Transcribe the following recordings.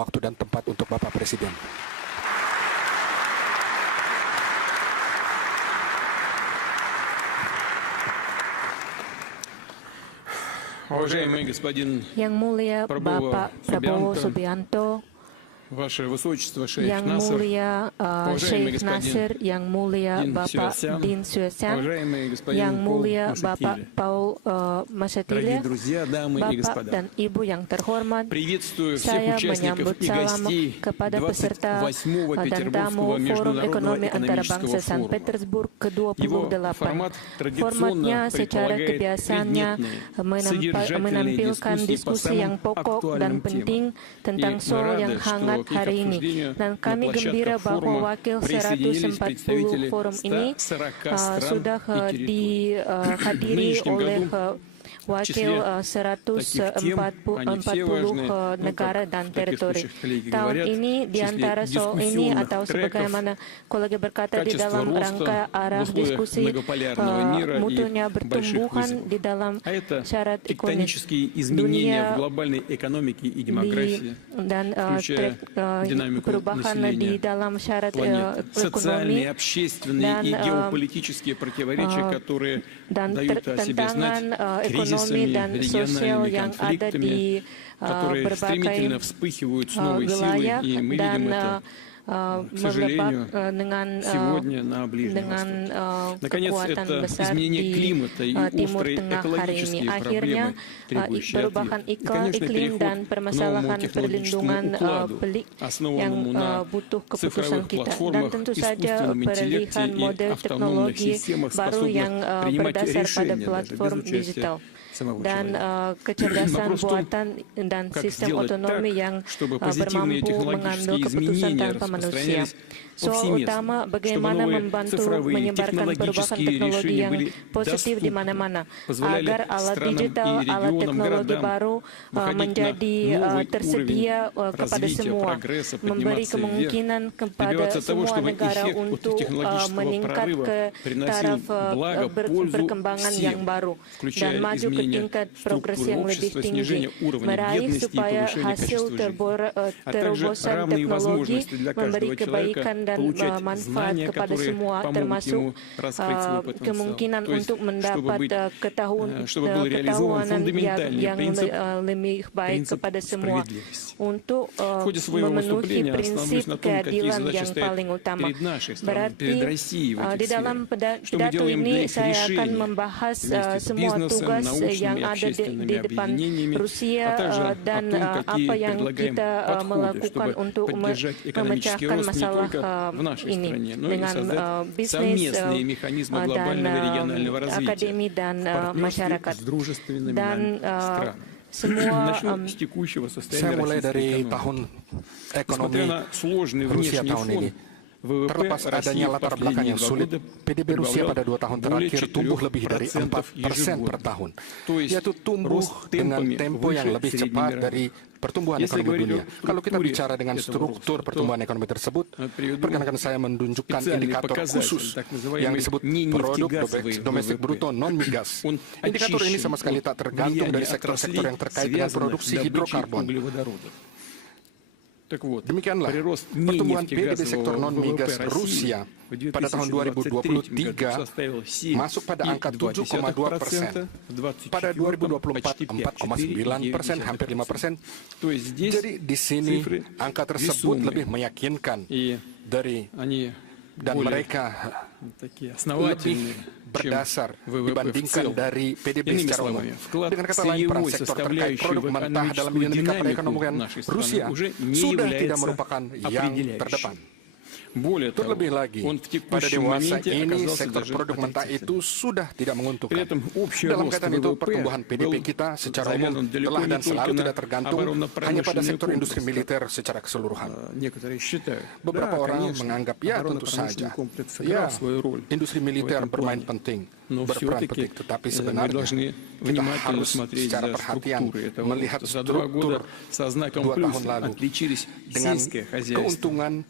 waktu dan tempat untuk Bapak Presiden. Yang mulia Bapak Prabowo Subianto, Yang mulia Sheikh Nasir, Yang mulia Bapak Din Xuesian, Yang mulia Bapak Paul Mashatile, Bapak dan Ibu yang terhormat, saya menyambut salam kepada peserta dan tamu Forum Ekonomi Antarabangsa San Petersburg ke-28. Formatnya secara kebiasaannya menampilkan diskusi yang pokok dan penting tentang soal yang hangat hari ini, dan kami gembira bahwa wakil 140 forum ini sudah dihadiri oleh wakil 140 negara dan teritori. Tahun ini di antara soal ini atau sebagaimana kolega berkata di dalam rangka arah diskusi mutunya bertumbuhan di dalam syarat ekonomi dunia dan perubahan di dalam syarat ekonomi dan tantangan ekonomi dan sosial yang ada di berbagai wilayah dan melebat dengan kekuatan besar di Timur Tengah hari ini. Akhirnya perubahan iklim dan permasalahan perlindungan pelik yang butuh keputusan kita, dan tentu saja peralihan model teknologi baru yang berdasar pada platform digital dan kecerdasan buatan dan sistem otonomi yang bermampu mengambil keputusan tanpa manusia. Soal utama bagaimana membantu menyebarkan perubahan teknologi yang positif di mana-mana agar alat digital, alat teknologi baru menjadi tersedia kepada semua, memberi kemungkinan kepada semua negara untuk meningkat ke taraf berkembangan yang baru dan maju ke tingkat progres yang lebih tinggi, meraih supaya hasil terobosan teknologi memberi kebaikan dan manfaat kepada semua, termasuk kemungkinan untuk mendapat ketahuan yang lebih baik kepada semua untuk memenuhi prinsip keadilan yang paling utama. Berarti di dalam pidato ini saya akan membahas semua tugas yang ada di depan Rusia dan apa yang kita melakukan untuk memecahkan masalah ini dengan bisnis dan akademi dan masyarakat dan semua. Saya mulai dari tahun ekonomi Rusia tahun ini. Terlepas adanya latar belakang yang sulit, PDB Rusia pada 2 tahun terakhir tumbuh lebih dari 4% per tahun, yaitu tumbuh dengan tempo yang lebih cepat dari pertumbuhan ekonomi dunia. Kalau kita bicara dengan struktur pertumbuhan ekonomi tersebut, perkenankan saya menunjukkan indikator khusus yang disebut produk domestik bruto non-migas. Indikator ini sama sekali tak tergantung dari sektor-sektor yang terkait dengan produksi hidrokarbon. Demikianlah, pertumbuhan PDB sektor non-migas Rusia pada tahun 2023 masuk pada angka 7,2%. Pada 2024, 4,9%, hampir 5%. Jadi di sini angka tersebut lebih meyakinkan dan mereka lebih berdasar dibandingkan dari PDB secara umum. Dengan kata lain, peran sektor terkait produk mentah dalam dinamika perekonomian Rusia sudah tidak merupakan yang terdepan. Terlebih lagi, pada dewasa ini sektor produk mentah itu sudah tidak menguntungkan. Dalam kaitan itu, pertumbuhan PDB kita secara umum telah dan selalu tidak tergantung hanya pada sektor industri militer secara keseluruhan. Beberapa orang menganggap tentu saja, industri militer berperan penting, tetapi sebenarnya kita harus secara perhatian melihat struktur 2 tahun lalu dengan keuntungan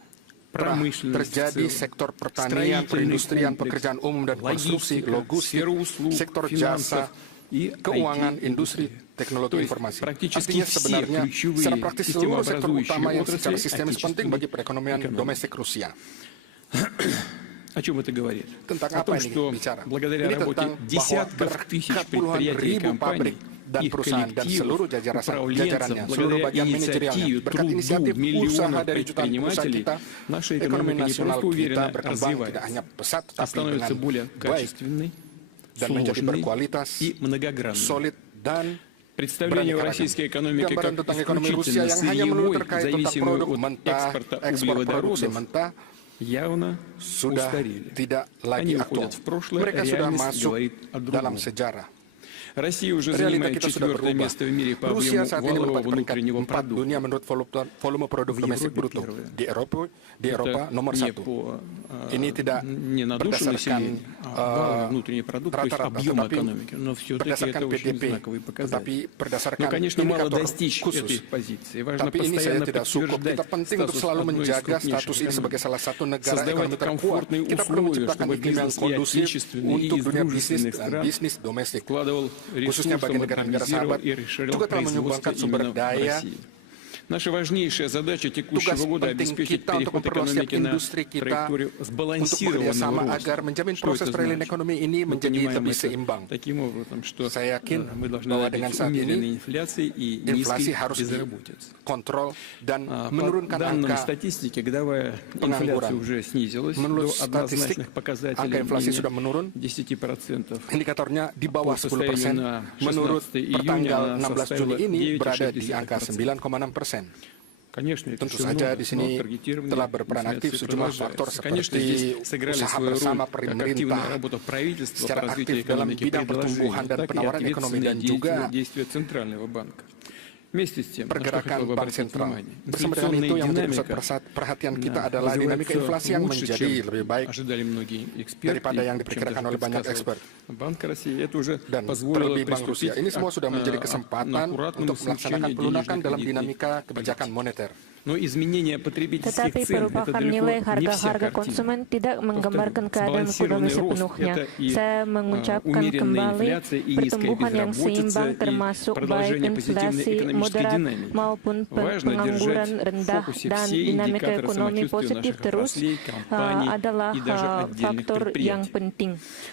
terjadi sektor pertanian, perindustrian, pekerjaan umum dan konstruksi, logistik, sektor jasa, keuangan, industri, teknologi informasi. Artinya sebenarnya secara praktis seluruh sektor utama yang secara sistemis penting bagi perekonomian domestik Rusia. О чем это говорит? Tentang О apa том, ini что bicara? благодаря Ini работе tentang десятков bahwa тысяч berkat puluhan предприятий и ribu компаний, pabrik dan их perusahaan dan seluruh коллективов, jajarannya, seluruh благодаря bagian manajerialnya, инициативе, berkat труду inisiatif usaha миллионов dari jutaan usaha предпринимателей, kita, наша ekonomi экономика не nasional просто kita уверенно berkembang tidak hanya развивается, pesat, а tapi dengan становится более baik качественной, dan menjadi сложной berkualitas, и многогранной. solid dan Представление о российской экономике gambaran как tentang ekonomi Rusia исключительно yang hanya melulu сырьевой, terkait tentang зависимой produk от mentah, экспорта ekspor produksi углеводородов, mentah, явно sudah устарели. tidak lagi Они aktual. уходят в прошлое, Mereka sudah реальность masuk говорит о dalam другом. sejarah. Россия уже Realita занимает kita sudah четвертое berubah. место в мире по Rusia объему saat ini валового menempati peringkat внутреннего 4 dunia продукта. menurut volume produk В domestik Европе bruto. первое. Di Eropa nomor не 1. по Ini tidak не надушенный berdasarkan население, а валовый внутренний продукт, то есть rata-rata, объем tetapi экономики. Но все-таки berdasarkan это очень PDB, знаковый показатель. tetapi berdasarkan Но, конечно, мало indikator достичь khusus. этой позиции. Важно Tapi ini saya постоянно tidak cukup. подтверждать Kita penting untuk статус selalu одной из menjaga крупнейших status ini sebagai экономик. salah satu negara Создавать ekonomi terkuat. комфортные Kita perlu условия, menciptakan чтобы iklim yang бизнес и kondusif отечественные, и untuk из dunia bisnis дружественных dan стран bisnis domestik. вкладывал Khususnya bagi ресурсы, negara-negara модернизировал sahabat, и расширял juga telah производство menyumbangkan sumber именно в daya. России. Наша важнейшая задача текущего Tugas года penting обеспечить kita untuk переход memperluas экономики на industri kita траекторию untuk сбалансированного bekerjasama роста. agar menjamin Что proses это peralihan значит? ekonomi ini Мы menjadi понимаем lebih это seimbang. таким образом, что Saya yakin мы должны bahwa dengan добиться saat умеренной ini инфляции и inflasi низкой harus безработицы. dikontrol dan По menurunkan данным angka статистики, годовая pengangguran. инфляция уже снизилась Menurut до statistik, однозначных показателей angka inflasi менее sudah menurun. 10%. Indikatornya di bawah По 10%. состоянию на Menurut 16 июня pertanggal она 16 составила Juli ini berada di angka 9,6%. 9,6%. Конечно, это Tentu все saja много, di sini но таргетированные telah berperan aktif инфляции sejumlah faktor продолжаются. Конечно, seperti здесь сыграли usaha свою роль bersama как активная pemerintah работа правительства по secara развитию aktif dalam экономики bidang предложений, pertumbuhan dan так и penawaran ekonomi dan ответственные juga действия Центрального банка. Вместе с тем, на что pergerakan хотел бы bank обратить sentral. внимание, Bersama dengan itu yang menjadi pusat динамика perhatian kita adalah dinamika inflasi yang лучше, menjadi чем lebih baik ожидали многие эксперты, daripada yang чем diperkirakan даже oleh banyak предсказывал expert. Банк России. Это уже Dan позволило terlebih Bank приступить Rusia. Ini semua sudah menjadi kesempatan untuk melaksanakan pelunakan dalam dinamika kebijakan moneter. Но изменение потребительских Tetapi цен это perubahan далеко nilai не вся harga-harga картина. konsumen tidak menggambarkan keadaan ekonomi Сбалансированный рост sepenuhnya. это и Saya mengucapkan умеренная kembali инфляция и низкая pertumbuhan yang seimbang безработица termasuk и baik продолжение позитивной inflasi экономической moderat динамики. maupun Важно pengangguran держать в rendah фокусе dan все dinamika индикаторы ekonomi самочувствия positif наших terus отраслей, компаний adalah и даже отдельных faktor yang предприятий. penting.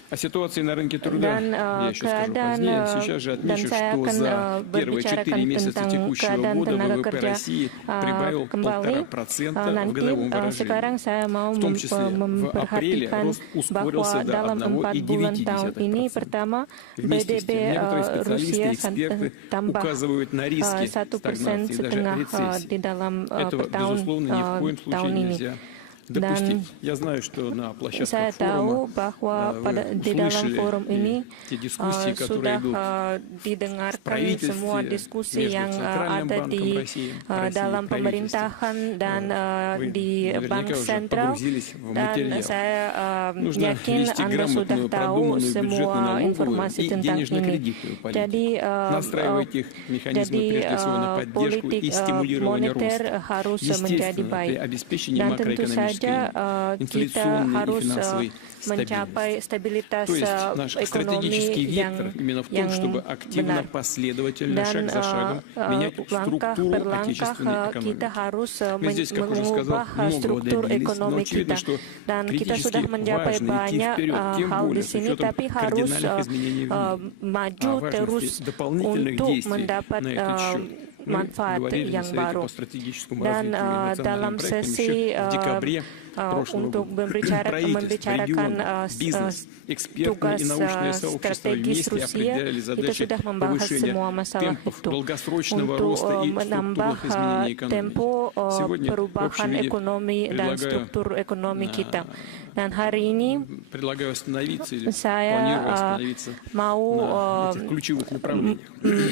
О ситуации на рынке труда Dan я еще скажу keadaan позднее. Сейчас же dan отмечу, saya что akan за первые 4 berbicarakan месяца tentang текущего keadaan года tenaga ВВП kerja России прибавил kembali. 1,5% в Nanti годовом sekarang выражении. saya mau В том числе в апреле memperhatikan рост bahwa ускорился до dalam 4 bulan tahun ini 1,9%. pertама Вместе с PDB тем, некоторые специалисты Rusia и эксперты tambah указывают на риски 1,5% стагнации, даже рецессии. di dalam Этого, безусловно, ни в коем tahun случае ini. нельзя допустить. Я знаю, что на Saya площадках tahu форума bahwa di вы dalam слышали forum ini те дискуссии, которые sudah идут didengarkan semua diskusi yang ada di dalam pemerintahan dan di Bank Sentral, dan saya yakin Anda sudah tahu semua informasi tentang ini. Jadi politik moneter harus menjadi baik, dan tentu saja kita harus mencapai stabilitas ekonomi yang benar, dan langkah per langkah kita harus mengubah struktur ekonomi kita, dan kita sudah mencapai banyak hal di sini, tapi harus maju terus untuk mendapat manfaat yang baru. Dan dalam sesi untuk membicarakan tugas strategis Rusia, kita sudah membahas semua masalah itu untuk menambah tempo perubahan ekonomi dan struktur ekonomi kita. Dan hari ini saya mau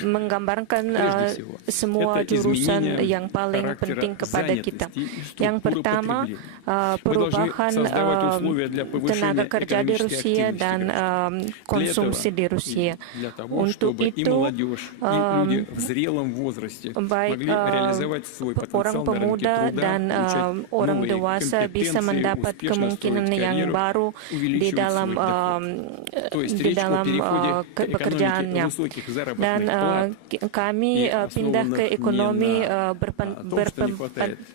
menggambarkan semua jurusan yang paling penting kepada kita. Yang pertama, perubahan tenaga kerja di Rusia dan konsumsi di Rusia. Untuk itu, baik orang pemuda dan orang dewasa bisa mendapat kemungkinan yang baru di dalam pekerjaannya. Dan kami pindah ke ekonomi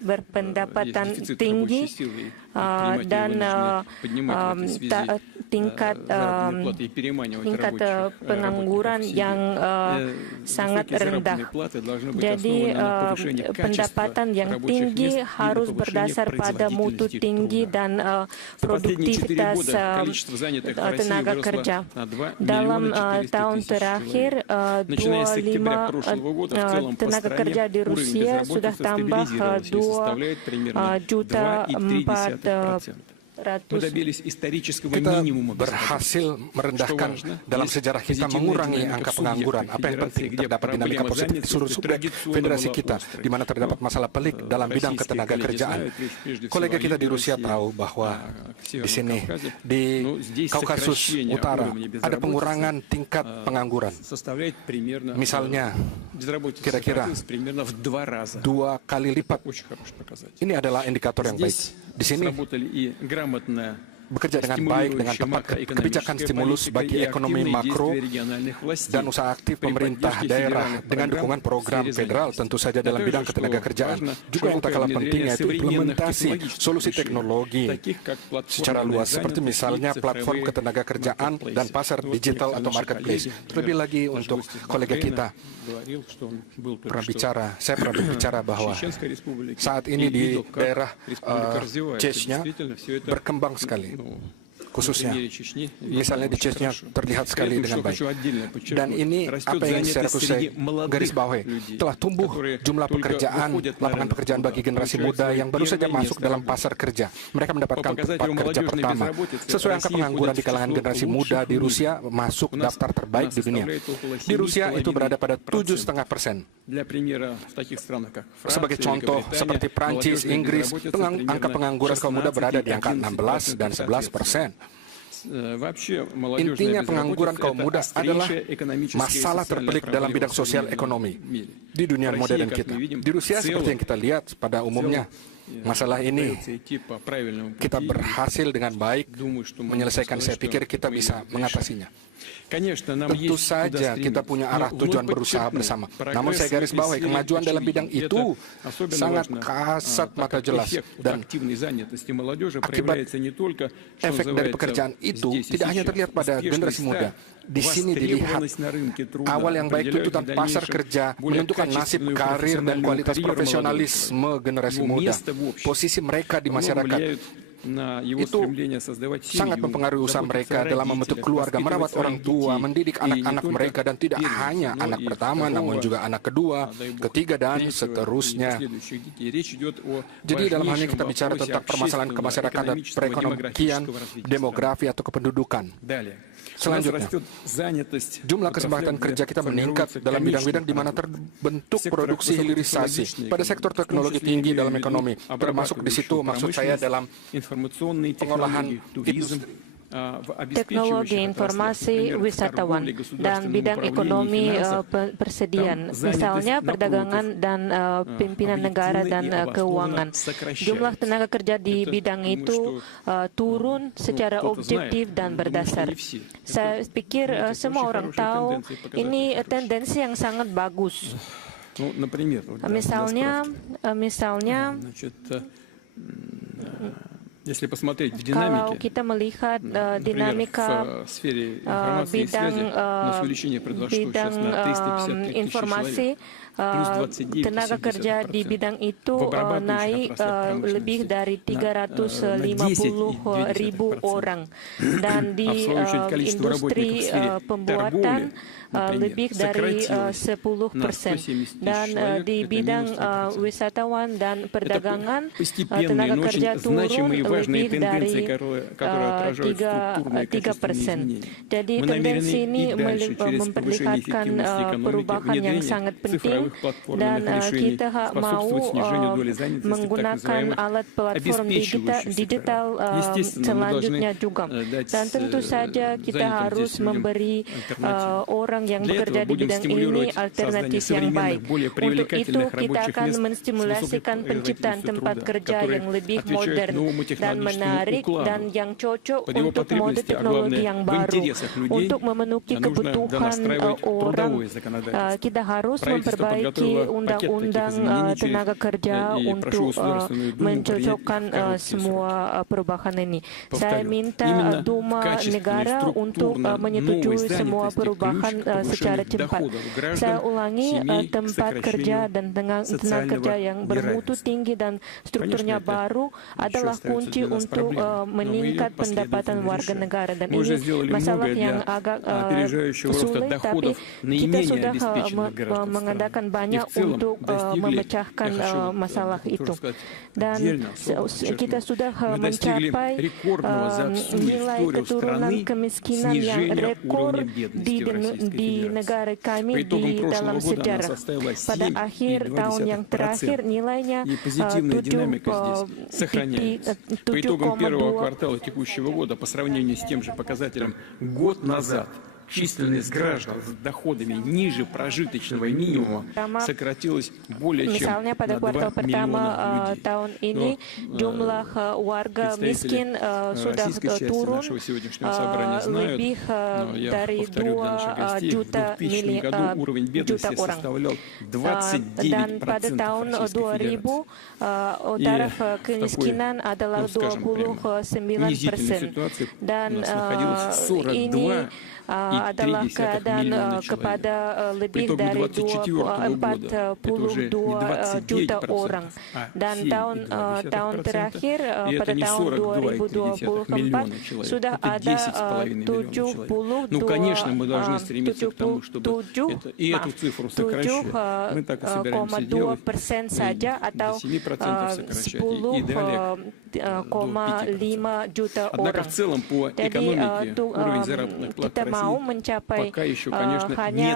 berpendapatan tinggi dan tingkat pengangguran yang sangat rendah. Jadi pendapatan yang tinggi harus berdasar pada mutu tinggi dan produktivitas tenaga kerja. Dalam tahun terakhir, 25 tenaga kerja di Rusia sudah tambah 2.400.000. Kita berhasil merendahkan dalam sejarah kita mengurangi angka pengangguran. Apa yang penting, terdapat dinamika positif di seluruh subjek federasi kita, di mana terdapat masalah pelik dalam bidang ketenaga kerjaan. Kolega kita di Rusia tahu bahwa di sini, di Kaukasus Utara, ada pengurangan tingkat pengangguran. Misalnya, kira-kira 2 kali lipat. Ini adalah indikator yang baik. Di sini, bekerja dengan baik, dengan tepat kebijakan stimulus bagi ekonomi makro dan usaha aktif pemerintah daerah dengan dukungan program federal tentu saja dalam bidang ketenaga kerjaan. Juga yang tak kalah penting yaitu implementasi solusi teknologi secara luas seperti misalnya platform ketenaga kerjaan dan pasar digital atau marketplace. Terlebih lagi untuk kolega kita saya pernah berbicara bahwa saat ini di daerah Chechnya berkembang sekali. Khususnya, misalnya di Chechnya terlihat sekali dengan baik. Dan ini apa yang saya garis bawahi, telah tumbuh jumlah pekerjaan, lapangan pekerjaan bagi generasi muda yang baru saja masuk dalam pasar kerja. Mereka mendapatkan tempat kerja pertama. Sesuai angka pengangguran di kalangan generasi muda di Rusia masuk daftar terbaik di dunia. Di Rusia itu berada pada 7,5%. Sebagai contoh, seperti Prancis, Inggris, angka pengangguran kaum muda berada di angka 16 dan 11%. Intinya pengangguran kaum muda adalah masalah terpelik dalam bidang sosial ekonomi di dunia modern kita. Di Rusia seperti yang kita lihat pada umumnya, masalah ini kita berhasil dengan baik menyelesaikan. Saya pikir kita bisa mengatasinya. Tentu saja kita punya arah tujuan berusaha bersama. Namun saya garis bawahi kemajuan dalam bidang itu sangat kasat mata jelas. Dan akibat efek dari pekerjaan itu tidak hanya terlihat pada generasi muda. Di sini dilihat awal yang baik tuntutan pasar kerja menentukan nasib karir dan kualitas profesionalisme generasi muda. Posisi mereka di masyarakat itu sangat mempengaruhi usaha mereka dalam membentuk keluarga, merawat orang tua, mendidik anak-anak mereka, dan tidak hanya anak pertama, namun juga anak kedua, ketiga, dan seterusnya. Jadi dalam hal ini kita bicara tentang permasalahan kemasyarakatan, perekonomian, demografi, atau kependudukan. Selanjutnya, jumlah kesempatan kerja kita meningkat dalam bidang-bidang di mana terbentuk produksi hilirisasi pada sektor teknologi tinggi dalam ekonomi, termasuk di situ maksud saya dalam pengolahan teknologi informasi wisatawan dan bidang ekonomi persediaan, misalnya perdagangan dan pimpinan negara dan keuangan. Jumlah tenaga kerja di bidang itu turun secara objektif dan berdasar. Saya pikir semua orang tahu ini tendensi yang sangat bagus. Misalnya kalau kita melihat dinamika bidang informasi, tenaga kerja di bidang itu naik lebih dari 350.000 orang, dan di industri pembuatan lebih dari 10%, dan di bidang wisatawan dan perdagangan tenaga kerja turun lebih dari 3%. Jadi tendensi ini memperlihatkan perubahan yang sangat penting sekarang dan kita mau menggunakan alat platform digital selanjutnya juga. Dan tentu saja kita harus memberi orang yang bekerja di bidang ini alternatif yang baik. Untuk itu kita akan menstimulasikan penciptaan tempat kerja yang lebih modern dan menarik dan yang cocok untuk mode teknologi yang baru. Untuk memenuhi kebutuhan orang, kita harus memperbaiki undang-undang tenaga kerja untuk mencocokkan semua perubahan ini. Saya minta Duma negara untuk menyetujui semua perubahan secara cepat. Saya ulangi, tempat kerja dan tenaga kerja yang bermutu tinggi dan strukturnya baru adalah kunci untuk meningkat pendapatan warga negara. Dan ini masalah yang agak sulit, tapi kita sudah mengadakan banyak untuk memecahkan masalah itu. Dan kita sudah mencapai nilai keturunan kemiskinan yang rekor di negara kami di dalam sejarah. Pada akhir tahun yang terakhir nilainya 7,2. По итогам первого квартала текущего года по сравнению с тем же показателем год назад численность граждан с доходами ниже прожиточного минимума сократилась более чем Misalnya pada kuartal pertama tahun ini jumlah warga miskin sudah turun lebih dari 2 juta orang. Dan pada tahun 2000 taraf kemiskinan adalah 29%. Dan ini adalah keadaan kepada lebih dari 42 juta orang. Dan tahun terakhir pada tahun 2024 sudah ada 7,2% saja atau 10,5 juta orang. Jadi kita mau mencapai hanya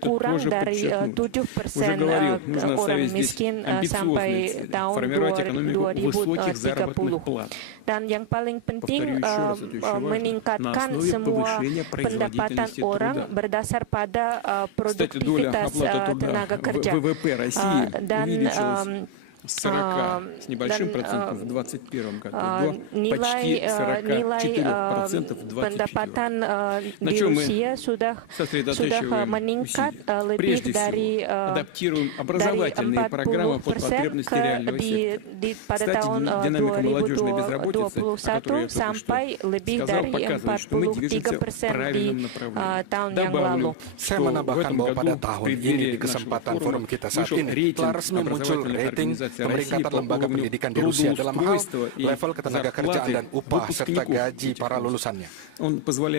kurang dari 7% orang miskin sampai tahun 2030. Dan yang paling penting meningkatkan semua pendapatan orang berdasar pada produktivitas tenaga kerja. Dan 40 с небольшим процентом в 2021 году до почти 44% в 2021. На чем мы сосредотачиваем усилия? Прежде всего, адаптируем образовательные программы под потребности реального сектора. Кстати, динамика молодежной безработицы, о которой я только что сказал, показывает, что мы движемся в правильном направлении. Добавлю, что в этом году в преддверии нашего форума вышел рейтинг образовательных организаций pemeringkatan lembaga pendidikan di Rusia dalam hal level ketenagakerjaan dan upah serta gaji para lulusannya.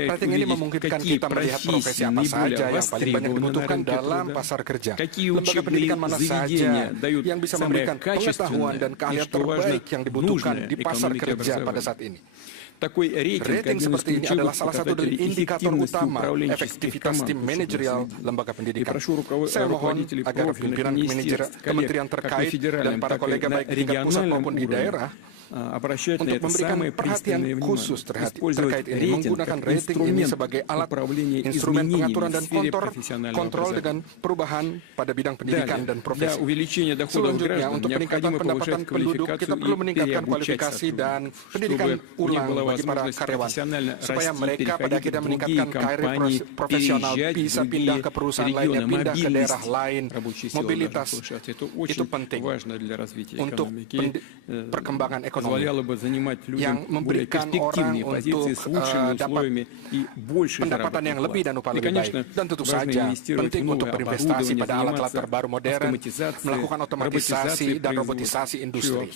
Rating ini memungkinkan kita melihat profesi apa saja yang paling banyak dibutuhkan dalam pasar kerja, lembaga pendidikan mana saja yang bisa memberikan pengetahuan dan keahlian terbaik yang dibutuhkan di pasar kerja pada saat ini. Rating seperti ini adalah salah satu dari indikator utama efektivitas tim manajerial lembaga pendidikan. Saya mohon agar pimpinan kementerian terkait dan para kolega baik di tingkat pusat maupun di daerah untuk memberikan perhatian khusus terkait ini, menggunakan rating ini sebagai alat instrumen pengaturan dan kontrol dengan perubahan pada bidang pendidikan dan profesi. Selanjutnya, untuk peningkatan pendapatan penduduk, kita perlu meningkatkan kualifikasi dan pendidikan ulang bagi para karyawan, supaya mereka pada akhirnya meningkatkan karir profesional, bisa pindah ke perusahaan lainnya, pindah ke daerah lain. Mobilitas itu penting untuk perkembangan ekonomi, yang memberikan orang untuk dapat pendapatan yang lebih dan upah lebih baik. Dan tentu saja penting untuk berinvestasi pada alat-alat terbaru modern, melakukan otomatisasi dan robotisasi industri.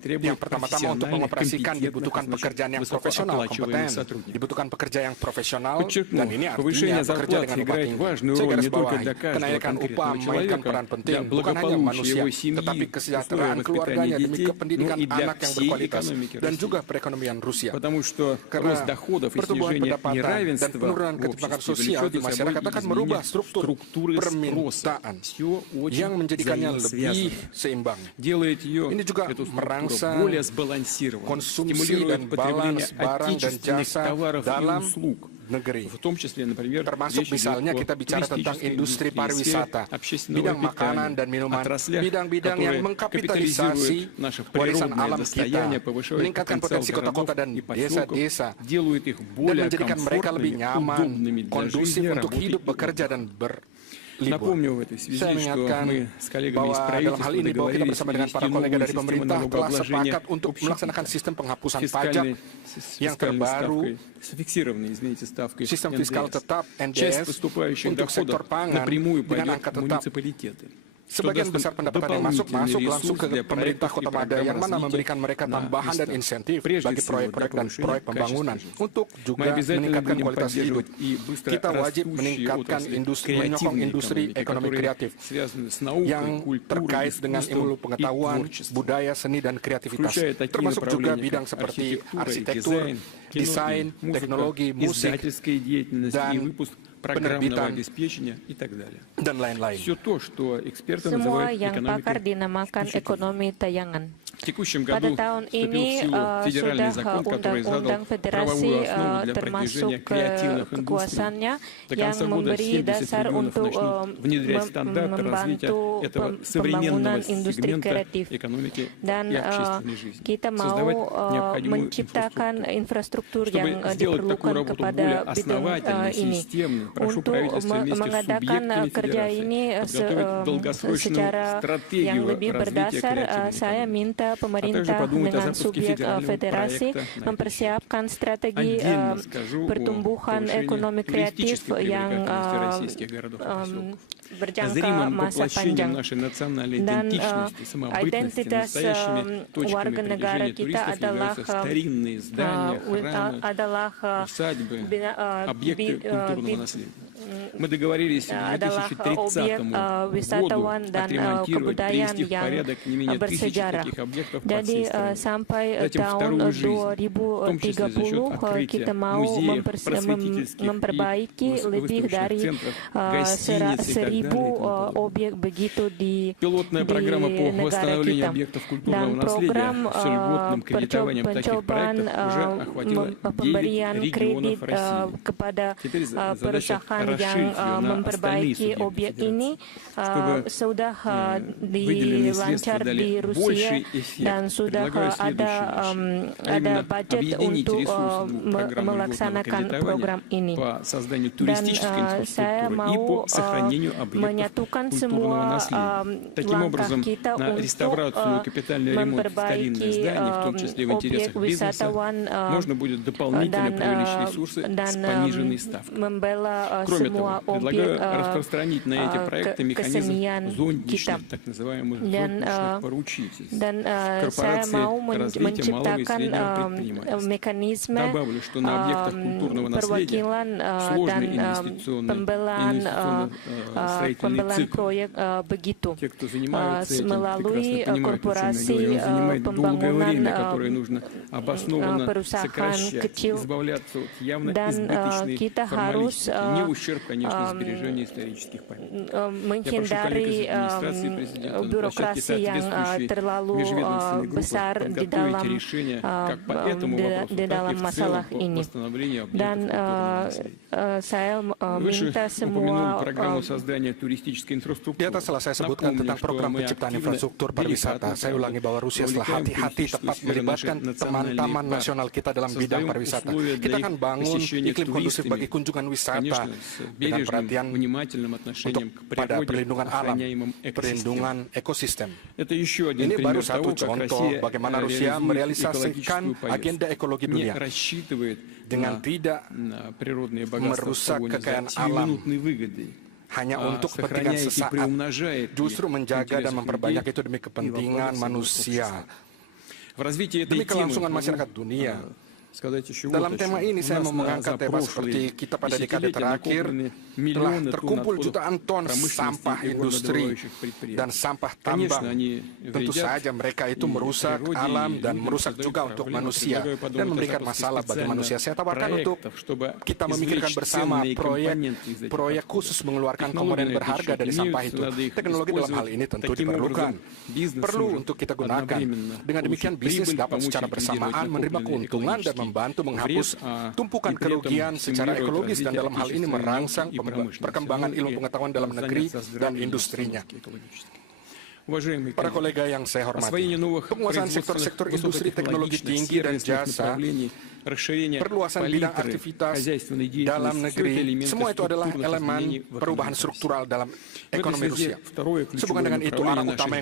Yang pertama-tama untuk mengoperasikan dibutuhkan pekerjaan yang profesional, kompeten, dibutuhkan pekerja yang profesional, dan ini artinya bekerja dengan upah tinggi. Saya garis bawahi, kenaikan upah memainkan peran penting bukan hanya manusia, tetapi kesejahteraan keluarganya demi pendidikan anak yang berkualitas dan juga perekonomian Rusia. Karena pertumbuhan pendapatan dan penurunan ketimpangan sosial di masyarakat akan merubah struktur permintaan yang menjadikannya lebih seimbang. Ini juga merangsang konsumsi dan balans barang dan jasa dalam negeri. Termasuk misalnya kita bicara tentang industri pariwisata, bidang makanan dan minuman, bidang-bidang yang mengkapitalisasi warisan alam kita, meningkatkan potensi kota-kota dan desa-desa, dan menjadikan mereka lebih nyaman, kondusif untuk hidup, bekerja, dan berlibur. Saya mengingatkan bahwa dalam hal ini bahwa kita bersama dengan para kolega dari pemerintah telah sepakat untuk melaksanakan sistem penghapusan pajak yang terbaru, sistem fiskal tetap NDS untuk sektor pangan dengan angka tetap. Sebagian besar pendapatan yang masuk langsung ke pemerintah Kota Padang, yang mana memberikan mereka tambahan dan insentif bagi proyek-proyek dan proyek pembangunan untuk juga meningkatkan kualitas hidup. Kita wajib meningkatkan menyokong industri ekonomi kreatif yang terkait dengan ilmu pengetahuan, budaya, seni, dan kreativitas, termasuk juga bidang seperti arsitektur, desain, teknologi, musik, dan penerbitan, dan lain-lain. Semua yang pakar dinamakan ekonomi tayangan. Pada tahun ini sudah undang-undang federasi termasuk kekuasaannya yang memberi dasar untuk membantu pembangunan industri kreatif. Dan kita mau menciptakan infrastruktur yang diperlukan kepada bidang ini. Untuk mengadakan kerja ini secara yang lebih berdasar, saya minta pemerintah dengan subjek federasi mempersiapkan strategi pertumbuhan ekonomi kreatif yang berjangka masa panjang. Dan identitas warga negara kita adalah adalah objek wisatawan dan kebudayaan yang bersejarah. Jadi sampai tahun 2030 kita mau memperbaiki lebih dari 1.000 objek begitu di negara kita. Dan program pencobaan pemberian kredit kepada perusahaan yang memperbaiki objek ini sudah dilancar di Rusia dan sudah ada budget untuk melaksanakan program ini. Dan saya mau menyatukan semua langkah kita untuk memperbaiki objek wisatawan dan membela semua objek kesenian kita. Dan saya mau menciptakan mekanisme perwakilan dan pembelaan proyek begitu melalui korporasi pembangunan perusahaan kecil, dan kita harus menghindari birokrasi yang terlalu besar di dalam masalah ini. Dan saya minta semua di atas telah saya sebutkan tentang program penciptaan infrastruktur pariwisata. Saya ulangi bahwa Rusia setelah hati-hati tepat melibatkan teman-teman nasional kita dalam bidang pariwisata. Kita akan bangun iklim kondusif bagi kunjungan wisata dengan perhatian untuk pada perlindungan alam, perlindungan ekosistem. Ini baru satu contoh bagaimana Rusia merealisasikan agenda ekologi dunia dengan tidak merusak kekayaan alam hanya untuk kepentingan sesaat, justru menjaga dan memperbanyak itu demi kepentingan manusia, demi kelangsungan masyarakat dunia. Dalam tema ini saya mau mengangkat tema seperti kita pada dekade terakhir telah terkumpul jutaan ton sampah industri dan sampah tambang. Tentu saja mereka itu merusak alam dan merusak juga untuk manusia dan memberikan masalah bagi manusia. Saya tawarkan untuk kita memikirkan bersama proyek khusus mengeluarkan komponen berharga dari sampah itu. Teknologi dalam hal ini tentu diperlukan. Perlu untuk kita gunakan. Dengan demikian bisnis dapat secara bersamaan menerima keuntungan dan membantu menghapus tumpukan kerugian secara ekologis dan dalam hal ini merangsang perkembangan ilmu pengetahuan dalam negeri dan industrinya. Para kolega yang saya hormati, penguasaan sektor-sektor industri teknologi tinggi dan jasa, perluasan bidang aktivitas dalam negeri, semua itu adalah elemen perubahan struktural dalam ekonomi Rusia. Sehubungan dengan itu, arah utama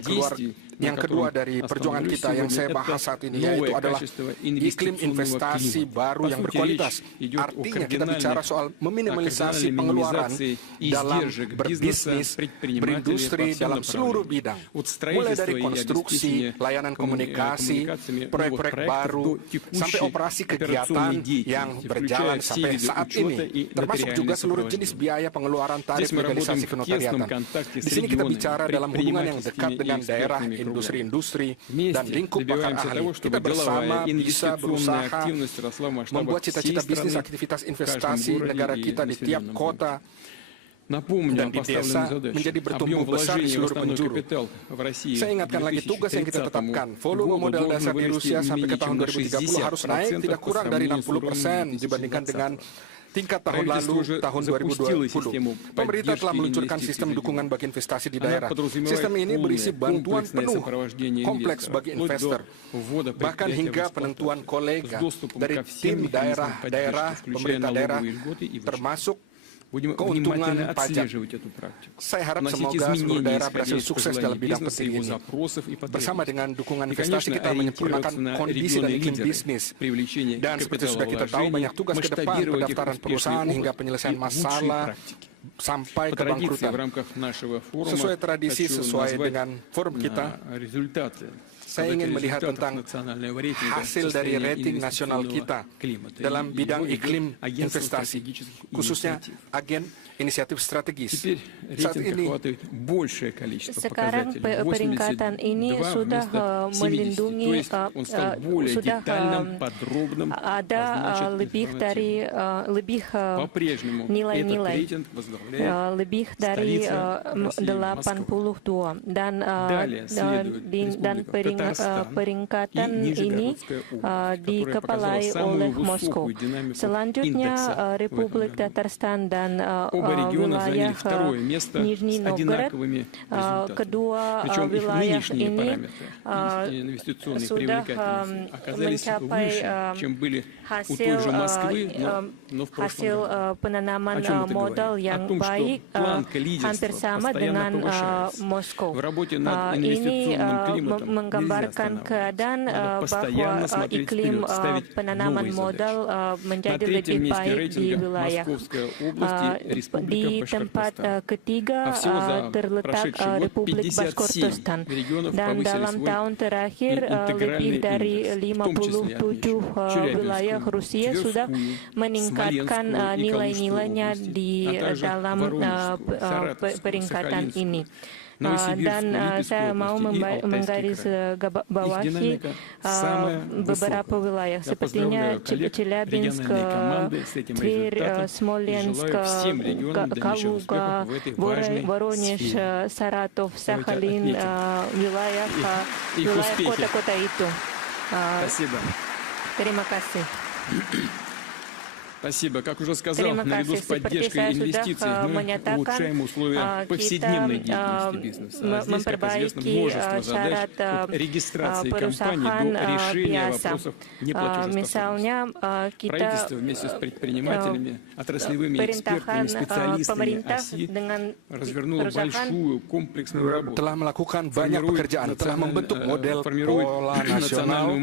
yang kedua dari perjuangan kita yang saya bahas saat ini, yaitu adalah iklim investasi baru yang berkualitas. Artinya kita bicara soal meminimalisasi pengeluaran dalam berbisnis, berindustri dalam seluruh bidang. Mulai dari konstruksi, layanan komunikasi, proyek-proyek baru, sampai operasi kegiatan yang berjalan sampai saat ini, termasuk juga seluruh jenis biaya pengeluaran tarif legalisasi kenotariatan. Di sini kita bicara dalam hubungan yang dekat dengan daerah, industri-industri, dan lingkup pakar ahli. Kita bersama bisa berusaha membuat cita-cita bisnis, aktivitas investasi negara kita di tiap kota dan di desa menjadi bertumbuh besar di seluruh penjuru. Saya ingatkan lagi tugas yang kita tetapkan. Volume modal dasar di Rusia sampai ke tahun 2030 harus naik tidak kurang dari 60% dibandingkan dengan tingkat tahun lalu, tahun 2020. Pemerintah telah meluncurkan sistem dukungan bagi investasi di daerah. Sistem ini berisi bantuan penuh, kompleks bagi investor, bahkan hingga penentuan kolega dari tim daerah, pemerintah daerah, termasuk keuntungan pajak. Saya harap semoga seluruh daerah berhasil sukses dalam bidang penting ini. Bersama dengan dukungan investasi kita menyempurnakan kondisi dan iklim bisnis. Dan seperti sudah kita tahu, banyak tugas ke depan, pendaftaran perusahaan hingga penyelesaian masalah sampai ke bangkrutan. Sesuai tradisi, sesuai dengan forum kita, saya ingin melihat tentang hasil dari rating nasional kita dalam bidang iklim investasi, khususnya agen inisiatif strategis. Saat ini, sekarang peringkatan ini sudah melindungi, sudah ada lebih dari nilai-nilai lebih dari 82 dan peringkatan ini dikepalai oleh Moskow. Selanjutnya Republik Tatarstan dan wilayah Nizhny Novgorod. Kedua wilayah ini sudah mencapai hasil penanaman modal yang baik, hampir sama dengan Moskow. Ini menggambarkan keadaan bahwa iklim penanaman modal menjadi lebih baik di wilayah. Di tempat ketiga terletak Republik Bashkortostan, dan dalam tahun terakhir lebih dari 57 wilayah Rusia sudah meningkatkan nilai-nilainya di dalam peringkatan ini. Dan saya mau menggarisbawahi beberapa wilayah sepertinya Chelyabinsk, Tver, Smolensk, Kaluga, Voronezh, Saratov, Sakhalin, wilayah kota-kota itu. Terima kasih. Спасибо. Как уже сказал, наряду с поддержкой инвестиций мы улучшаем условия повседневной деятельности бизнеса. Здесь, как известно, множество задач от регистрации компаний до решения вопросов неплатежеспособности. Правительство вместе с предпринимателями, отраслевыми экспертами, специалистами ОСИ развернуло большую комплексную работу. Telah melakukan banyak pekerjaan, telah membentuk model pola nasional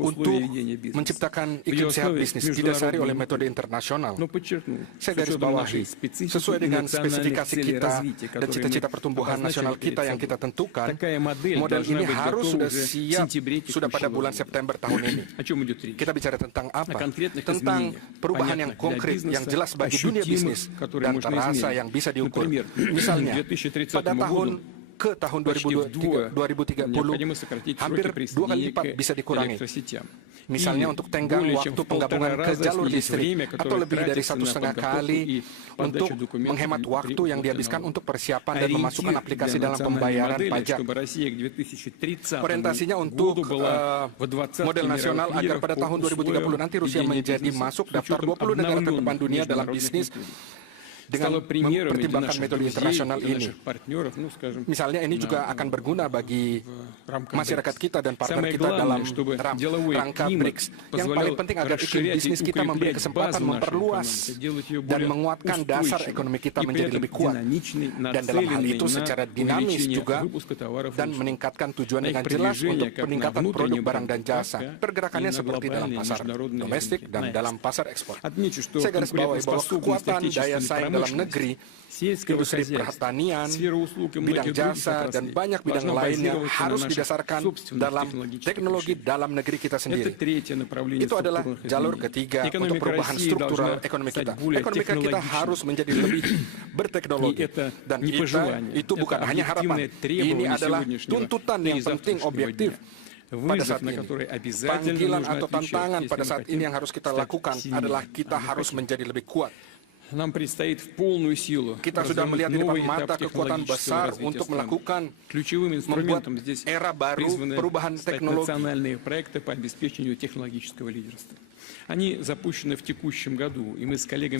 untuk menciptakan iklim sehat bisnis didasari oleh metode internasional. Saya garis bawahi, sesuai dengan spesifikasi kita dan cita-cita pertumbuhan nasional kita yang kita tentukan, model ini harus sudah siap sudah pada bulan September tahun ini. Kita bicara tentang apa? Tentang perubahan yang konkret, yang jelas bagi dunia bisnis dan terasa yang bisa diukur. Misalnya, pada tahun 2030, hampir 2 kali lipat bisa dikurangi. Misalnya untuk tenggang waktu penggabungan ke jalur listrik, atau lebih dari 1,5 kali untuk menghemat waktu yang dihabiskan untuk persiapan dan memasukkan aplikasi dalam pembayaran pajak. Orientasinya untuk model nasional agar pada tahun 2030 nanti Rusia menjadi masuk daftar 20 negara terdepan dunia dalam bisnis dengan mempertimbangkan metode internasional ini. Misalnya ini juga akan berguna bagi masyarakat kita dan partner kita dalam rangka BRICS. Yang paling penting agar iklim bisnis kita memberi kesempatan memperluas dan menguatkan dasar ekonomi kita menjadi lebih kuat. Dan dalam hal itu secara dinamis juga dan meningkatkan tujuan dengan jelas untuk peningkatan produk barang dan jasa. Pergerakannya seperti dalam pasar domestik dan dalam pasar ekspor. Saya garis bawahi bahwa kekuatan daya saing dalam negeri, industri pertanian, bidang jasa, dan banyak bidang lainnya harus didasarkan dalam teknologi dalam negeri kita sendiri. Itu adalah jalur ketiga untuk perubahan struktural ekonomi kita. Ekonomi kita harus menjadi lebih berteknologi. Dan itu bukan hanya harapan. Ini adalah tuntutan yang penting objektif pada saat ini. Panggilan atau tantangan pada saat ini yang harus kita lakukan adalah kita harus menjadi lebih kuat. Kita sudah melihat di depan mata kekuatan besar untuk melakukan membuat era baru perubahan teknologi.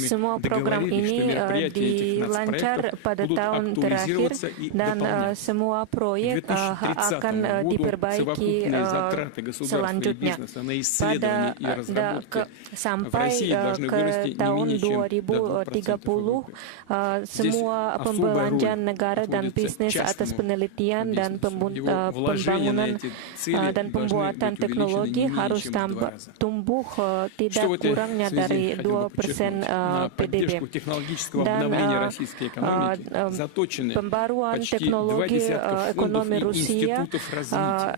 Semua program ini dilancar pada tahun terakhir dan semua proyek akan diperbaiki selanjutnya. Sampai ke tahun 2030, semua pembelanjaan negara dan bisnis atas penelitian dan pembangunan dan pembuatan teknologi harus tumbuh tidak kurangnya dari 2% PDB. Dan pembaruan teknologi ekonomi Rusia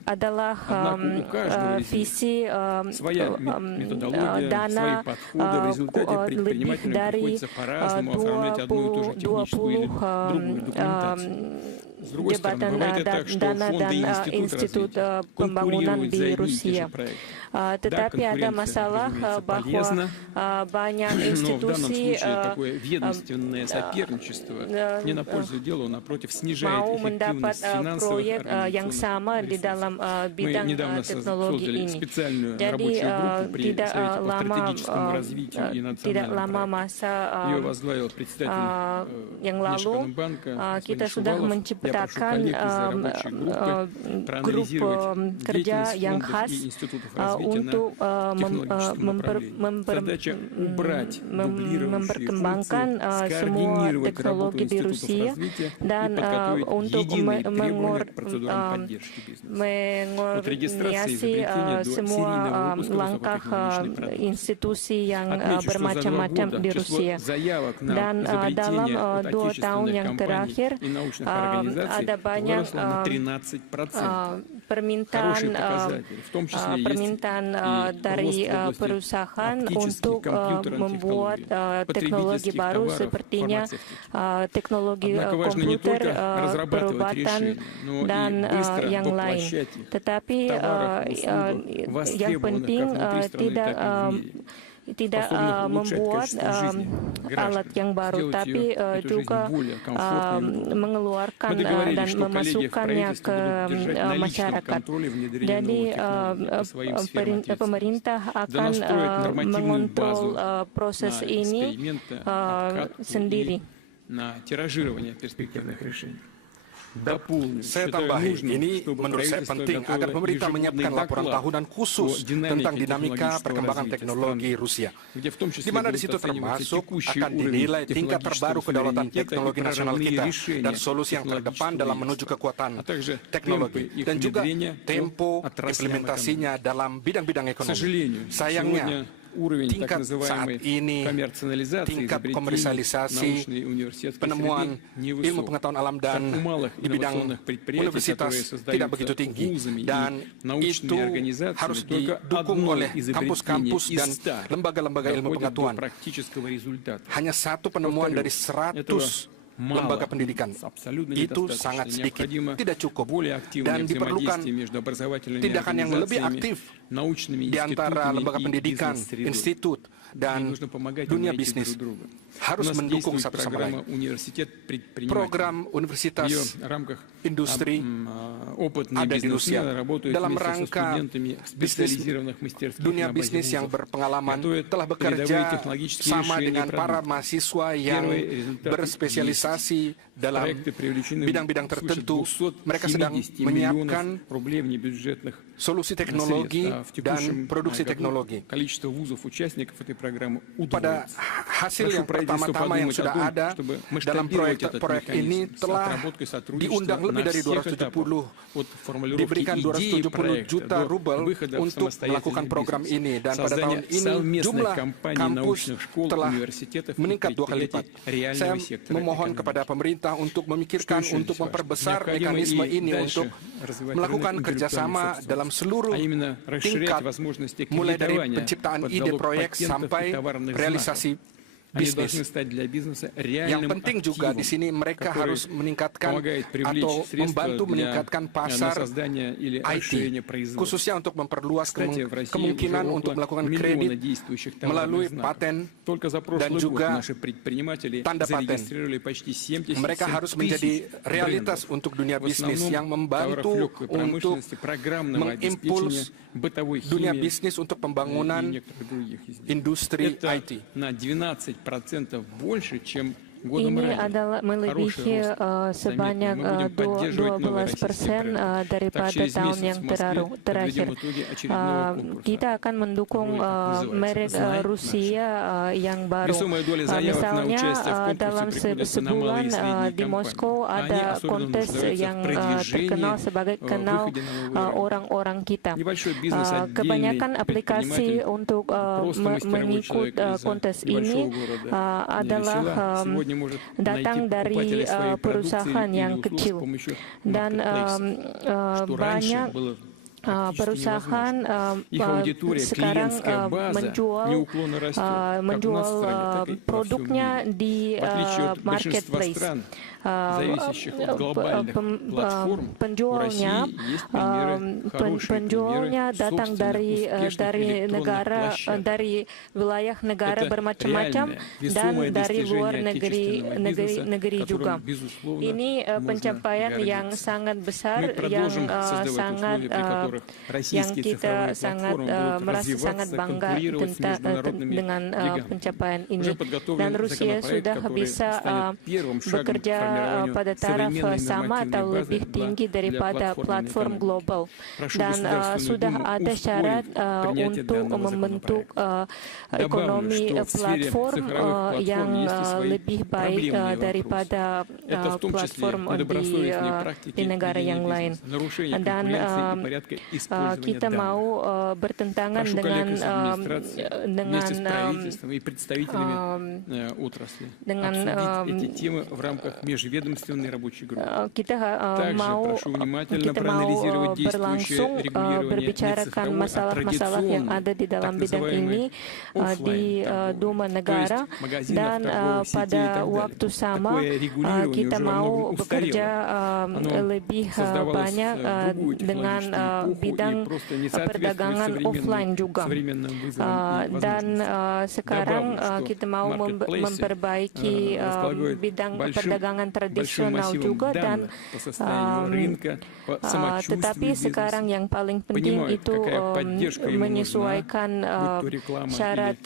adalah visi dana lebih dari 20 jabatan dana dan institut pembangunan di Rusia. Tetapi ada masalah bahwa banyak institusi mau mendapat proyek yang sama di dalam bidang teknologi ini. Jadi tidak lama masa yang lalu kita sudah menciptakan grup kerja yang khas untuk memperkembangkan semua teknologi di Rusia dan untuk mengordinasi semua langkah institusi yang bermacam-macam di Rusia. Dan dalam 2 tahun yang terakhir ada banyak permintaan dari perusahaan untuk membuat teknologi baru sepertinya teknologi komputer, perobatan dan yang lain. Tetapi yang penting tidak membuat alat yang baru, tapi juga mengeluarkan dan memasukkannya ke masyarakat. Jadi pemerintah akan mengontrol proses ini sendiri. Saya tambahi, ini menurut saya penting agar pemerintah menyiapkan laporan tahunan khusus tentang dinamika perkembangan teknologi Rusia, di mana di situ termasuk akan dinilai tingkat terbaru kedaulatan teknologi nasional kita dan solusi yang terdepan dalam menuju kekuatan teknologi, dan juga tempo implementasinya dalam bidang-bidang ekonomi. Sayangnya, tingkat saat ini, tingkat komersialisasi penemuan ilmu pengetahuan alam dan di bidang universitas tidak begitu tinggi, dan itu harus didukung oleh kampus-kampus dan lembaga-lembaga ilmu pengetahuan. Hanya satu penemuan dari 100 lembaga pendidikan itu sangat sedikit, tidak cukup, dan diperlukan tindakan yang lebih aktif di antara lembaga pendidikan, institut, dan dunia bisnis. Harus mendukung satu sama lain. Program universitas industri ada di Rusia dalam rangka dunia bisnis yang berpengalaman, telah bekerja sama dengan para mahasiswa yang berspesialisasi dalam bidang-bidang tertentu. Mereka sedang menyiapkan solusi teknologi dan produksi teknologi. Pada hasil yang pertama-tama yang sudah ada dalam proyek ini telah diundang lebih dari 270, diberikan 270 juta rubel untuk melakukan program ini, dan pada tahun ini jumlah kampus telah meningkat 2 kali lipat. Saya memohon kepada pemerintah untuk memikirkan untuk memperbesar mekanisme ini untuk melakukan kerjasama dalam seluruh tingkat, mulai dari penciptaan ide proyek sampai realisasi bisnis. Yang penting juga di sini mereka harus meningkatkan atau membantu meningkatkan pasar IT, khususnya untuk memperluas kemungkinan untuk melakukan kredit melalui paten dan juga tanda paten. Mereka harus menjadi realitas untuk dunia bisnis yang membantu untuk mengimpuls dunia bisnis untuk pembangunan industri IT. Ini adalah melebihi sebanyak 12% daripada tahun yang terakhir. Kita akan mendukung merek Rusia yang baru. Misalnya dalam sebulan di Moskow ada kontes yang terkenal sebagai kenal orang-orang kita. Kebanyakan aplikasi untuk mengikut kontes ini adalah datang dari perusahaan yang kecil, dan banyak perusahaan sekarang menjual produknya di marketplace. Penjualnya datang dari wilayah negara bermacam-macam dan dari luar negeri juga. Ini pencapaian yang sangat besar, yang kita merasa sangat bangga dengan pencapaian ini. Dan Rusia sudah bisa bekerja pada taraf sama atau lebih tinggi daripada platform global, dan sudah ada syarat untuk membentuk ekonomi platform yang lebih baik daripada platform di negara yang lain. Dan kita mau bertentangan kita mau berlangsung berbicarakan masalah-masalah yang ada di dalam bidang ini di Duma negara, dan pada waktu sama kita mau bekerja lebih banyak dengan bidang perdagangan offline juga. Dan sekarang kita mau memperbaiki bidang perdagangan tradisional juga, dan tetapi sekarang yang paling penting itu menyesuaikan syarat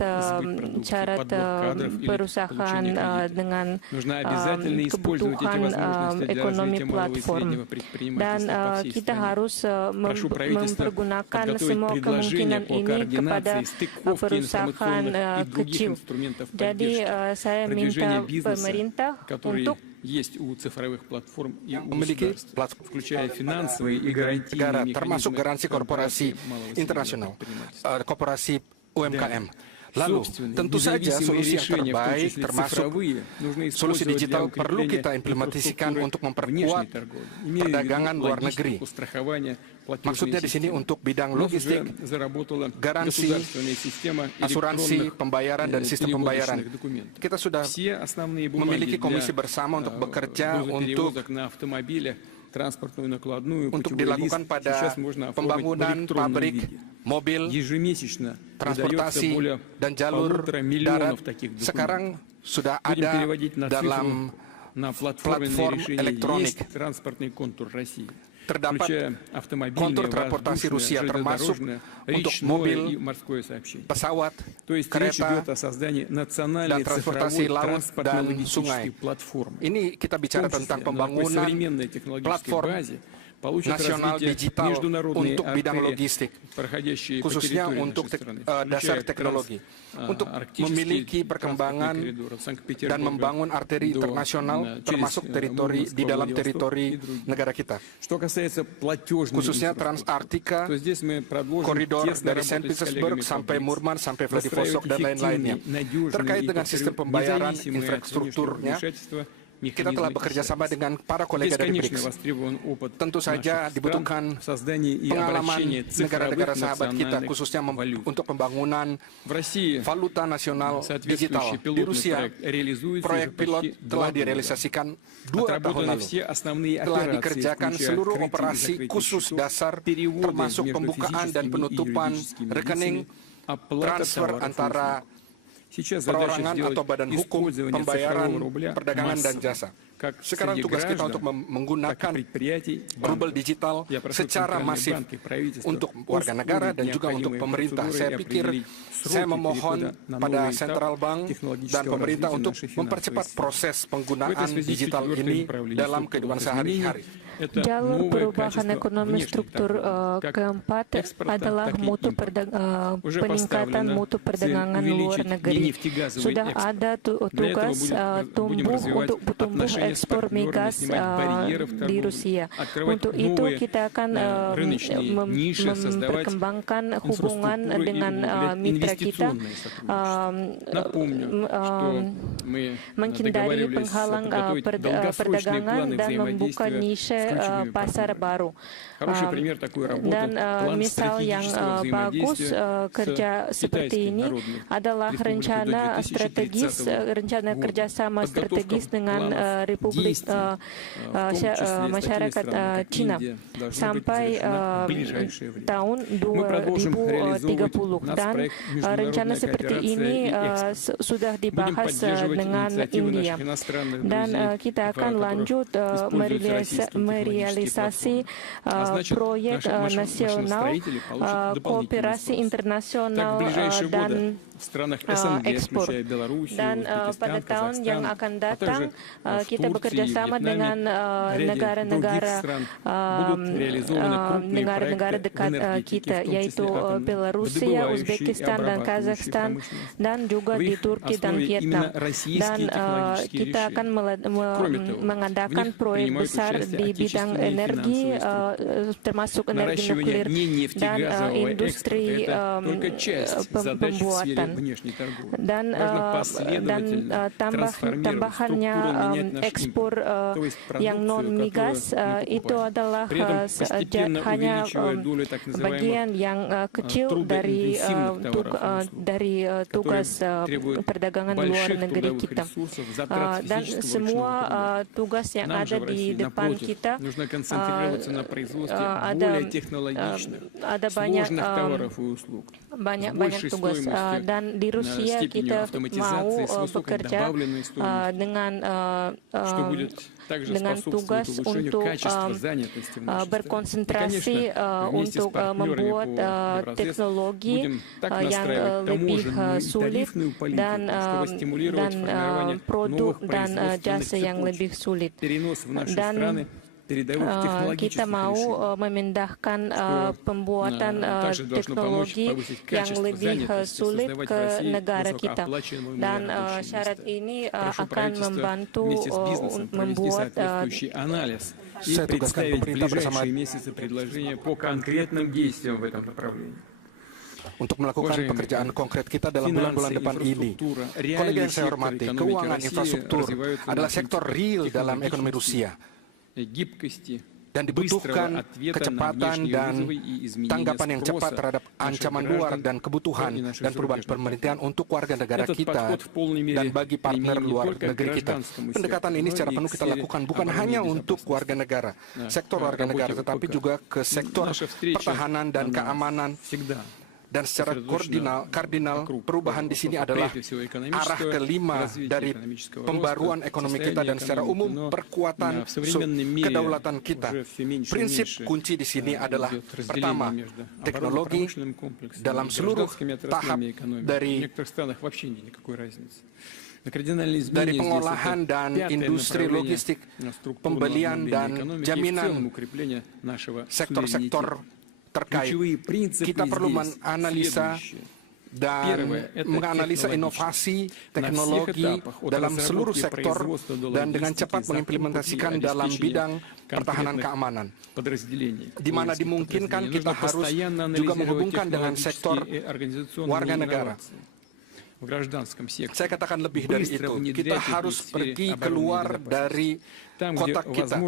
perusahaan dengan kebutuhan ekonomi platform, dan kita harus mempergunakan semua kemungkinan ini kepada perusahaan kecil. Jadi saya minta pemerintah untuk memiliki platform negara, termasuk garansi korporasi internasional, korporasi UMKM. Lalu, tentu saja solusi yang terbaik termasuk solusi digital perlu kita implementasikan untuk memperkuat perdagangan luar negeri. Maksudnya di sini untuk bidang logistik, garansi, asuransi, pembayaran, dan sistem pembayaran. Kita sudah memiliki komisi bersama untuk bekerja untuk dilakukan pada pembangunan pabrik, mobil, transportasi, dan jalur darat. Sekarang sudah ada dalam platform elektronik. Terdapat kontur transportasi Rusia termasuk untuk mobil, pesawat, kereta, dan transportasi laut dan sungai. Ini kita bicara tentang pembangunan platform nasional digital untuk bidang logistik, khususnya untuk dasar teknologi, untuk memiliki perkembangan dan membangun arteri internasional termasuk teritori di dalam teritori negara kita. Khususnya Transartika, koridor dari Saint Petersburg sampai Murmansk sampai Vladivostok dan lain-lainnya. Terkait dengan sistem pembayaran infrastrukturnya, kita telah bekerja sama dengan para kolega dari BRICS. Tentu saja dibutuhkan pengalaman negara-negara sahabat kita, khususnya untuk pembangunan valuta nasional digital. Di Rusia, proyek pilot telah direalisasikan 2 tahun lalu. Telah dikerjakan seluruh operasi khusus dasar, termasuk pembukaan dan penutupan rekening, transfer antara perorangan atau badan hukum, pembayaran, perdagangan, dan jasa. Sekarang tugas kita untuk menggunakan rubel digital secara masif untuk warga negara dan juga untuk pemerintah. Saya pikir saya memohon pada Central Bank dan pemerintah untuk mempercepat proses penggunaan digital ini dalam kehidupan sehari-hari. Jalur perubahan ekonomi struktur keempat adalah peningkatan mutu perdagangan luar negeri. Sudah ada tugas tumbuh ekspor migas di Rusia. Untuk itu kita akan memperkembangkan hubungan dengan mitra kita, menghindari penghalang perdagangan dan membuka niche pasar baru. Dan misal yang bagus kerja seperti ini adalah rencana strategis, rencana kerjasama strategis dengan Republik Masyarakat Cina sampai tahun 2030. Dan rencana seperti ini sudah dibahas dengan India. Dan kita akan lanjut merealisasi proyek nasional, kooperasi internasional dan ekspor. Dan pada tahun yang akan datang kita bekerja sama dengan negara-negara dekat kita, yaitu Belarusia, Uzbekistan, dan Kazakhstan, dan juga di Turki dan Vietnam. Dan kita akan mengadakan proyek besar di bidang energi, termasuk energi nuklir dan industri pembuatan. Dan tambahannya ekspor yang non migas itu adalah hanya bagian yang kecil dari tugas perdagangan luar negeri kita. Dan semua tugas yang ada di depan kita ada banyak tugas. Dan di Rusia kita mau bekerja dengan tugas untuk berkonsentrasi untuk membuat teknologi yang lebih sulit dan produk dan jasa yang lebih sulit. Dan kita mau memindahkan pembuatan teknologi yang lebih sulit ke negara kita. Dan syarat ini akan membantu membuat saya tugaskan pemerintah bersama untuk melakukan pekerjaan konkret kita dalam bulan-bulan depan ini. Kolega yang saya hormati, keuangan infrastruktur adalah sektor real dalam ekonomi Rusia dan dibutuhkan kecepatan dan tanggapan yang cepat terhadap ancaman luar dan kebutuhan dan perubahan pemerintahan untuk warga negara kita dan bagi partner luar negeri kita. Pendekatan ini secara penuh kita lakukan bukan hanya untuk warga negara, sektor warga negara, tetapi juga ke sektor pertahanan dan keamanan. Dan secara kardinal, perubahan di sini adalah arah kelima dari pembaruan ekonomi kita dan secara umum perkuatan kedaulatan kita. Prinsip kunci di sini adalah pertama, teknologi dalam seluruh tahap dari pengolahan dan industri logistik, pembelian dan jaminan sektor-sektor terkait. Kita perlu menganalisa dan menganalisa inovasi teknologi dalam seluruh sektor dan dengan cepat mengimplementasikan dalam bidang pertahanan keamanan. Di mana dimungkinkan kita harus juga menghubungkan dengan sektor warga negara. Saya katakan lebih dari itu, kita harus pergi keluar dari kotak kita,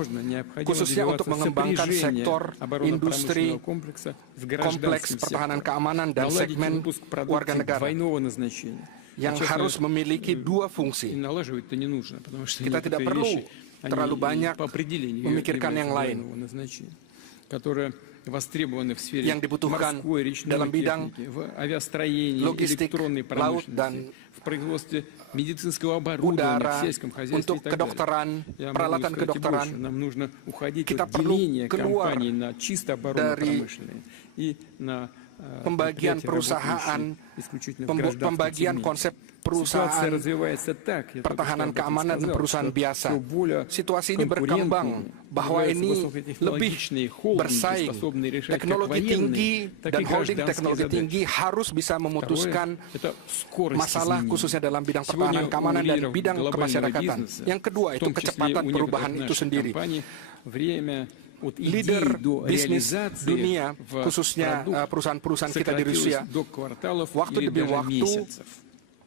khususnya untuk mengembangkan sektor industri kompleks pertahanan keamanan dan segmen warga negara yang harus memiliki dua fungsi. Kita tidak perlu terlalu banyak memikirkan yang lain yang dibutuhkan dalam bidang logistik, laut, dan udara, untuk kedokteran, peralatan kedokteran. Kita perlu keluar dari pembagian perusahaan, pembagian konsep perusahaan pertahanan keamanan dan perusahaan biasa. Situasi ini berkembang bahwa ini lebih bersaing. Teknologi tinggi dan holding teknologi tinggi harus bisa memutuskan masalah khususnya dalam bidang pertahanan keamanan dan bidang kemasyarakatan. Yang kedua itu kecepatan perubahan itu sendiri. Leader bisnis dunia, khususnya perusahaan-perusahaan kita di Rusia, waktu demi waktu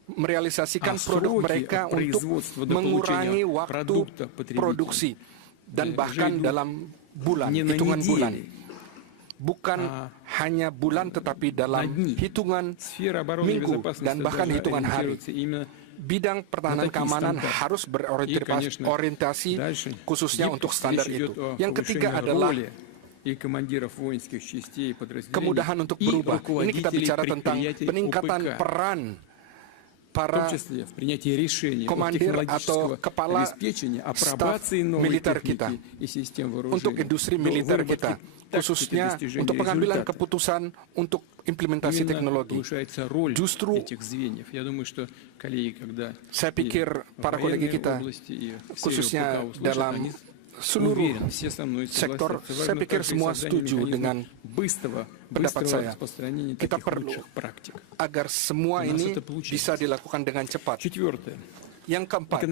merealisasikan produk mereka untuk mengurangi waktu produksi dan bahkan dalam bulan, hitungan bulan. Bukan hanya bulan tetapi dalam hitungan minggu dan bahkan hitungan hari. Bidang pertahanan keamanan harus berorientasi khususnya untuk standar itu. Yang ketiga adalah kemudahan untuk berubah. Ini kita bicara tentang peningkatan peran para komandir atau kepala staf militer kita untuk industri militer kita, khususnya untuk pengambilan keputusan untuk implementasi teknologi. Justru saya pikir para kolega kita, khususnya dalam seluruh sektor, saya pikir semua setuju dengan pendapat saya. Kita perlu agar semua ini bisa dilakukan dengan cepat. Yang keempat,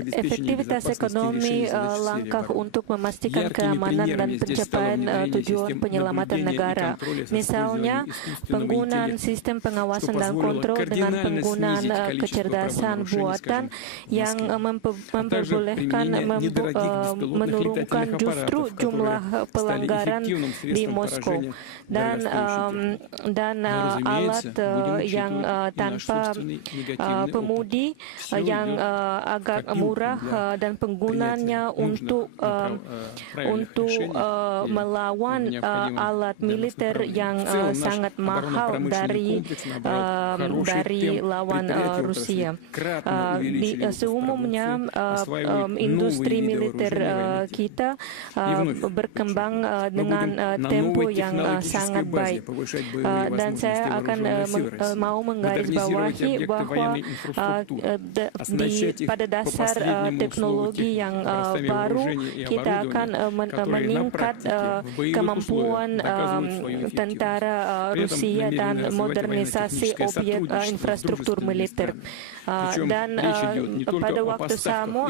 efektivitas ekonomi, langkah untuk memastikan keamanan dan pencapaian tujuan penyelamatan negara. Misalnya, penggunaan sistem pengawasan dan kontrol dengan penggunaan kecerdasan buatan yang memperbolehkan menurunkan justru jumlah pelanggaran di Moskow dan alat yang tanpa pemudi yang agak murah dan penggunaannya untuk melawan alat militer yang sangat mahal dari lawan Rusia. Seumumnya industri militer kita berkembang dengan tempo yang sangat baik, dan saya akan mau menggarisbawahi bahwa pada dasar teknologi yang baru, kita akan meningkat kemampuan tentara Rusia dan modernisasi objek infrastruktur militer. Dan pada waktu sama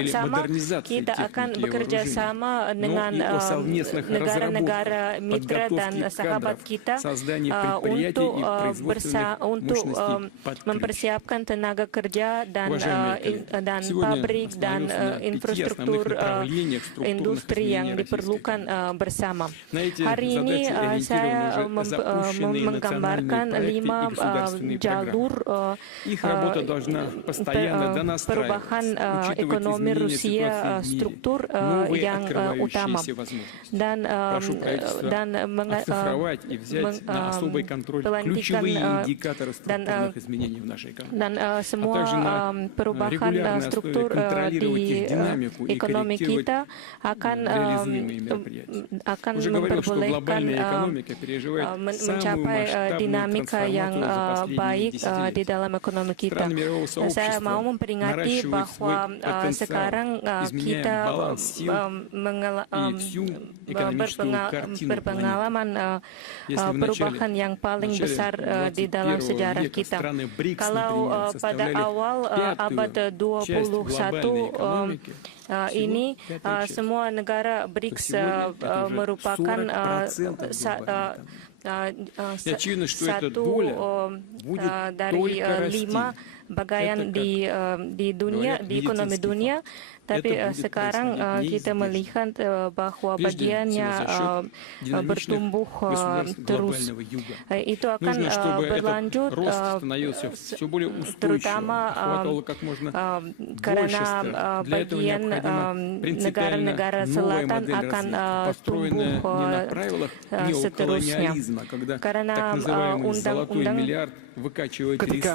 kita akan bekerja sama dengan negara-negara mitra dan sahabat kita untuk mempersiapkan tenaga kerja dan pabrik dan infrastruktur industri yang diperlukan bersama. Hari ini saya menggambarkan 5 jalur perubahan ekonomi Rusia struktur yang utama dan pelantikan dan semua perubahan struktur di ekonomi kita akan memperbolehkan mencapai dinamika yang baik di dalam ekonomi kita. Saya mau memperingati bahwa sekarang kita berpengalaman perubahan yang paling besar di dalam sejarah kita. Kalau pada awal abad 21 ini semua negara BRICS merupakan satu dari 5 bagian di dunia, di ekonomi dunia, tapi sekarang kita melihat bahwa bagiannya bertumbuh terus. Itu akan berlanjut terutama karena bagian negara-negara selatan akan tumbuh seterusnya. Karena undang-undang ketika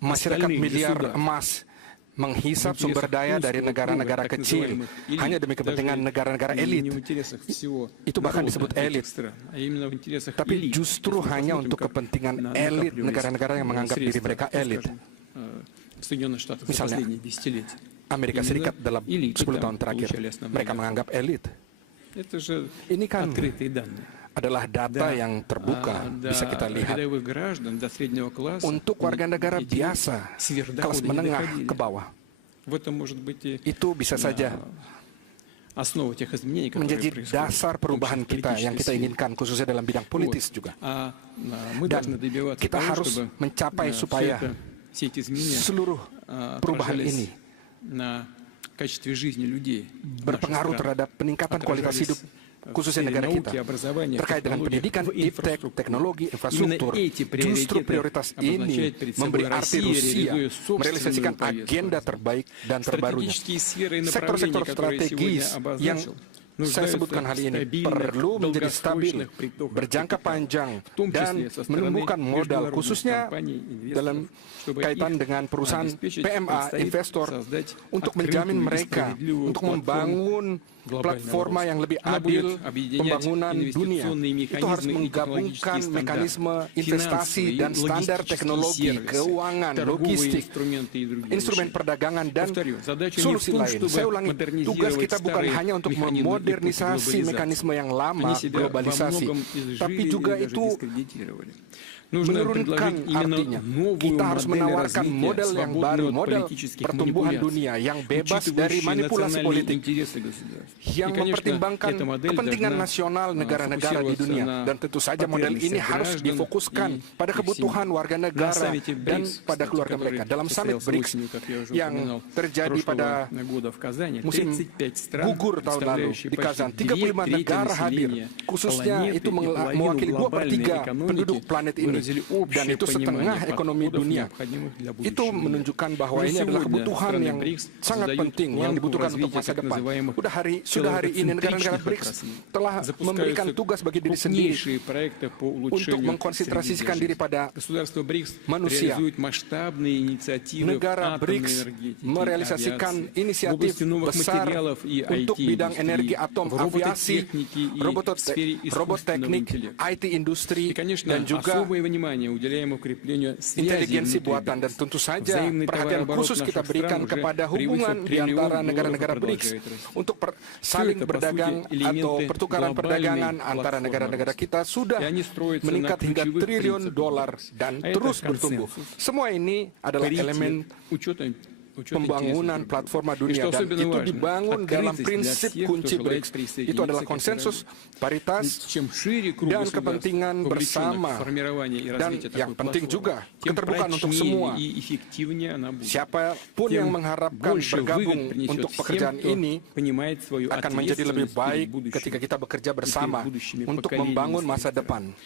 masyarakat miliar emas menghisap sumber daya dari negara-negara kecil hanya demi kepentingan negara-negara elit. Itu bahkan disebut elit. Tapi justru hanya untuk kepentingan elit negara-negara yang menganggap diri mereka elit. Misalnya, Amerika Serikat dalam 10 tahun terakhir, mereka menganggap elit. Ini kan adalah data yang terbuka, bisa kita lihat. Untuk warga negara biasa, kelas menengah ke bawah, itu bisa saja menjadi dasar perubahan kita yang kita inginkan, khususnya dalam bidang politis juga. Dan kita harus mencapai supaya seluruh perubahan ini berpengaruh terhadap peningkatan kualitas hidup khususnya negara kita, terkait dengan pendidikan, iptek, teknologi, infrastruktur. Justru prioritas ini memberi arti Rusia merealisasikan agenda terbaik dan terbarunya. Sektor-sektor strategis yang saya sebutkan hal ini perlu menjadi stabil, berjangka panjang, dan menumbuhkan modal, khususnya dalam kaitan dengan perusahaan PMA, investor, untuk menjamin mereka, untuk membangun platforma yang lebih adil pembangunan dunia. Itu harus menggabungkan mekanisme investasi dan standar teknologi, keuangan, logistik, instrumen perdagangan, dan solusi lain. Saya ulangi, tugas kita bukan hanya untuk memodernisasi mekanisme yang lama, globalisasi, tapi juga itu menurunkan artinya. Kita harus menawarkan model yang baru, model pertumbuhan dunia yang bebas dari manipulasi politik, yang mempertimbangkan kepentingan nasional negara-negara di dunia. Dan tentu saja model ini harus difokuskan pada kebutuhan warga negara dan pada keluarga mereka. Dalam summit BRICS yang terjadi pada musim gugur tahun lalu di Kazan, 35 negara hadir, khususnya itu mewakili 2/3 penduduk planet ini. Dan itu setengah ekonomi dunia. Itu menunjukkan bahwa ini adalah kebutuhan yang sangat penting yang dibutuhkan untuk masa depan. Udah hari sudah hari ini negara-negara BRICS telah memberikan tugas bagi diri sendiri untuk mengkonsentrasikan diri pada manusia. Negara BRICS merealisasikan inisiatif besar untuk bidang energi atom, aviasi, robot teknik, IT industri, dan juga inteligensi buatan. Dan tentu saja perhatian khusus kita berikan kepada hubungan di antara negara-negara BRICS untuk saling berdagang atau pertukaran perdagangan antara negara-negara kita sudah meningkat hingga triliun dolar dan terus bertumbuh. Semua ini adalah elemen pembangunan platforma dunia dan itu dibangun dalam prinsip kunci BRICS. Itu adalah konsensus, paritas, dan kepentingan bersama. Dan yang penting juga keterbukaan untuk semua. Siapapun yang mengharapkan bergabung untuk pekerjaan ini akan menjadi lebih baik ketika kita bekerja bersama untuk membangun masa depan.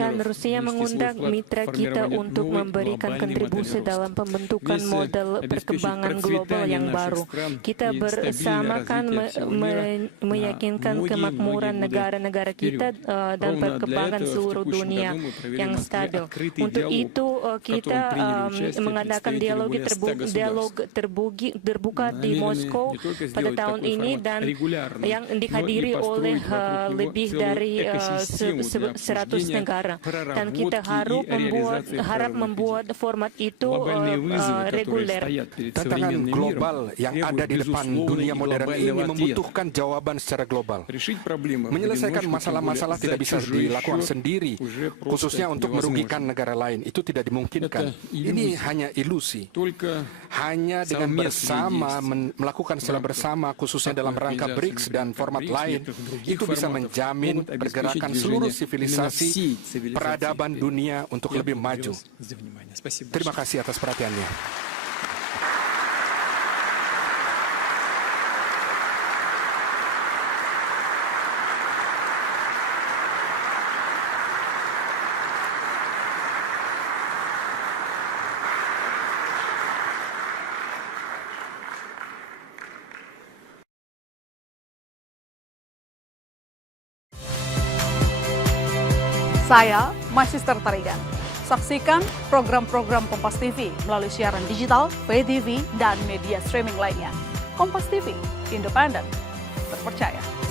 Dan Rusia mengundang mitra kita untuk memberikan kontribusi dalam pembentukan model perkembangan global yang baru. Kita bersama kan meyakinkan kemakmuran negara-negara kita dan perkembangan seluruh dunia yang stabil. Untuk itu kita mengadakan dialog terbuka di Moskow pada tahun ini dan yang dihadiri oleh lebih dari 100 negara. Dan kita harap membuat format itu reguler. Tantangan global yang ada di depan dunia modern ini membutuhkan jawaban secara global. Menyelesaikan masalah-masalah tidak bisa dilakukan sendiri, khususnya untuk merugikan negara lain. Itu tidak dimungkinkan. Ini hanya ilusi. Hanya dengan bersama, melakukan secara bersama, khususnya dalam rangka BRICS dan format lain, itu bisa menjamin pergerakan seluruh sivilisasi peradaban dunia untuk lebih maju. Terima kasih atas perhatiannya. Saya Magister Tarigan. Saksikan program-program Kompas TV melalui siaran digital, pay TV, dan media streaming lainnya. Kompas TV, independen, terpercaya.